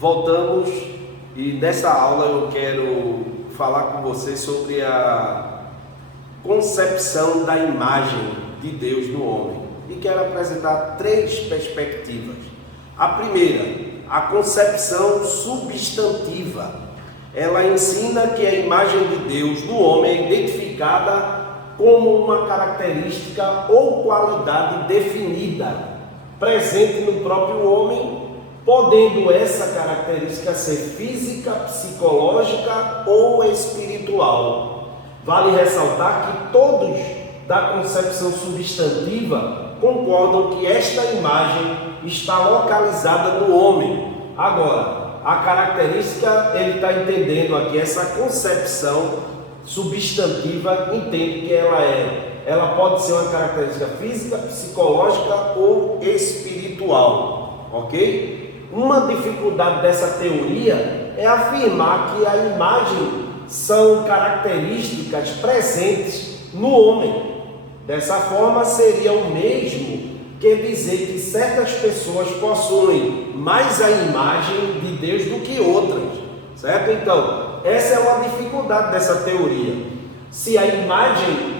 Voltamos e nessa aula eu quero falar com você sobre a concepção da imagem de Deus no homem e quero apresentar três perspectivas. A primeira, a concepção substantiva. Ela ensina que a imagem de Deus no homem é identificada como uma característica ou qualidade definida, presente no próprio homem, podendo essa característica ser física, psicológica ou espiritual. Vale ressaltar que todos da concepção substantiva concordam que esta imagem está localizada no homem. Agora, a característica, ele está entendendo aqui, essa concepção substantiva, entende que ela pode ser uma característica física, psicológica ou espiritual, ok? Uma dificuldade dessa teoria é afirmar que a imagem são características presentes no homem. Dessa forma, seria o mesmo que dizer que certas pessoas possuem mais a imagem de Deus do que outras, certo? Então, essa é uma dificuldade dessa teoria. Se a imagem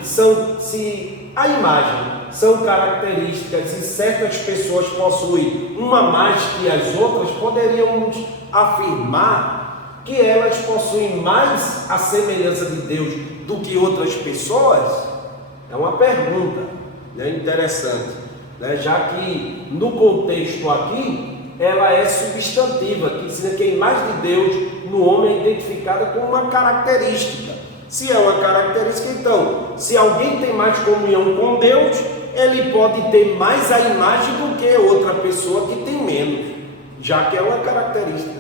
são características e certas pessoas possuem uma mais que as outras, poderíamos afirmar que elas possuem mais a semelhança de Deus do que outras pessoas? É uma pergunta, interessante, já que no contexto aqui ela é substantiva, que ensina que a imagem de Deus no homem é identificada como uma característica. Se é uma característica, então, se alguém tem mais comunhão com Deus, ele pode ter mais a imagem do que outra pessoa que tem menos, já que é uma característica.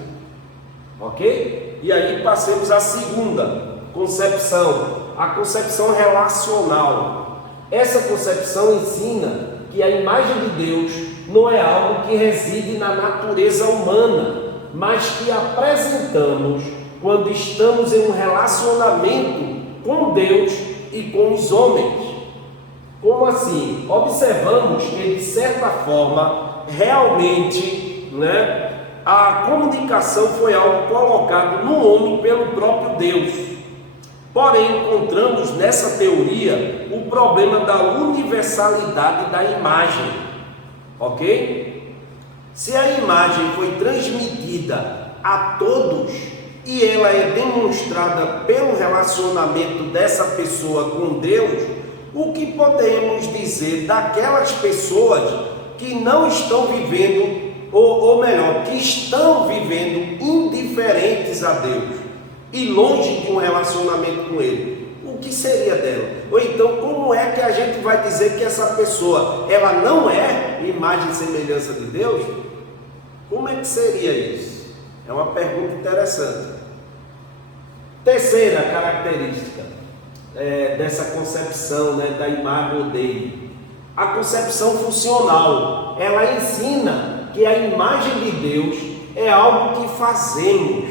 Ok? E aí passemos à segunda concepção, a concepção relacional. Essa concepção ensina que a imagem de Deus não é algo que reside na natureza humana, mas que apresentamos quando estamos em um relacionamento com Deus e com os homens. Como assim? Observamos que, de certa forma, realmente, a comunicação foi algo colocado no homem pelo próprio Deus. Porém, encontramos nessa teoria o problema da universalidade da imagem, ok? Se a imagem foi transmitida a todos e ela é demonstrada pelo relacionamento dessa pessoa com Deus, o que podemos dizer daquelas pessoas que não estão vivendo, ou melhor, que estão vivendo indiferentes a Deus e longe de um relacionamento com Ele? O que seria dela? Ou então, como é que a gente vai dizer que essa pessoa, ela não é imagem e semelhança de Deus? Como é que seria isso? É uma pergunta interessante. Terceira característica dessa concepção, da imago Dei, a concepção funcional. Ela ensina que a imagem de Deus é algo que fazemos,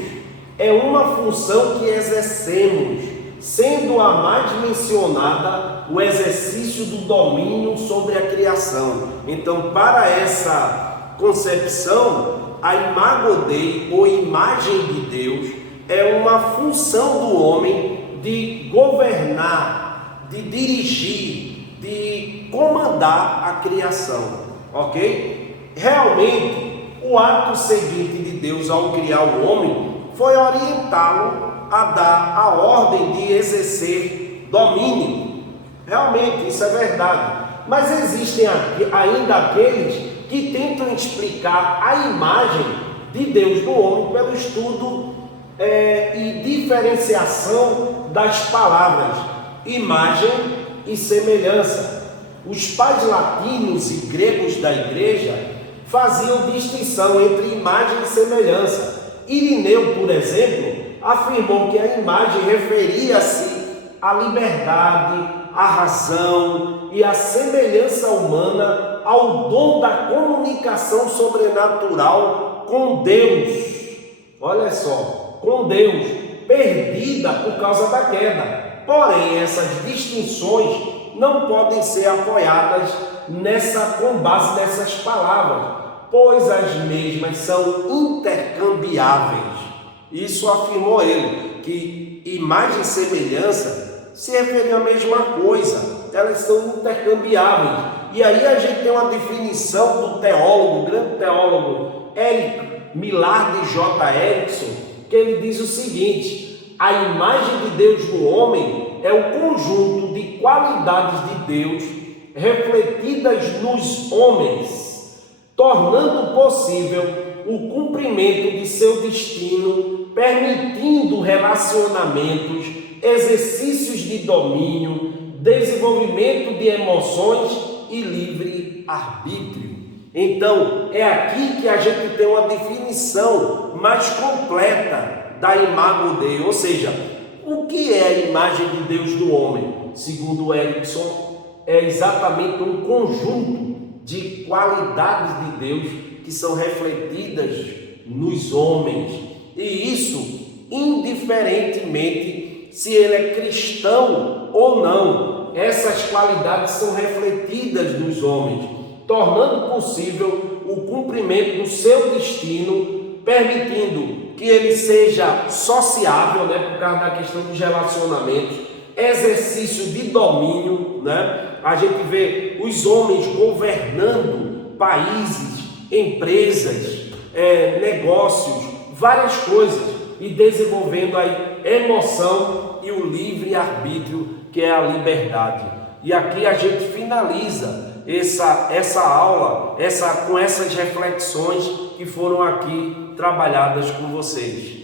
é uma função que exercemos, sendo a mais mencionada o exercício do domínio sobre a criação. Então, para essa concepção, a imago Dei, ou imagem de Deus, é uma função do homem de governar, de dirigir, de comandar a criação, ok? Realmente, o ato seguinte de Deus ao criar o homem foi orientá-lo a dar a ordem de exercer domínio. Realmente, isso é verdade. Mas existem ainda aqueles que tentam explicar a imagem de Deus no homem pelo estudo e diferenciação das palavras imagem e semelhança. Os pais latinos e gregos da igreja faziam distinção entre imagem e semelhança. Irineu, por exemplo, afirmou que a imagem referia-se à liberdade, à razão e à semelhança humana, ao dom da comunicação sobrenatural com Deus. Olha só, com Deus, perdida por causa da queda. Porém, essas distinções não podem ser apoiadas com base nessas palavras, pois as mesmas são intercambiáveis. Isso afirmou ele, que imagem e semelhança se referem à mesma coisa, elas são intercambiáveis. E aí a gente tem uma definição do teólogo, o grande teólogo Millard J. Erickson, que ele diz o seguinte: a imagem de Deus no homem é o conjunto de qualidades de Deus refletidas nos homens, tornando possível o cumprimento de seu destino, permitindo relacionamentos, exercícios de domínio, desenvolvimento de emoções e livre arbítrio. Então, é aqui que a gente tem uma definição mais completa da imago Dei, ou seja, o que é a imagem de Deus do homem? Segundo Erickson, é exatamente um conjunto de qualidades de Deus que são refletidas nos homens, e isso indiferentemente se ele é cristão ou não. Essas qualidades são refletidas nos homens, tornando possível o cumprimento do seu destino, permitindo que ele seja sociável, por causa da questão dos relacionamentos, exercício de domínio, A gente vê os homens governando países, empresas, negócios, várias coisas, e desenvolvendo a emoção e o livre arbítrio, que é a liberdade. E aqui a gente finaliza essa aula com essas reflexões que foram aqui trabalhadas com vocês.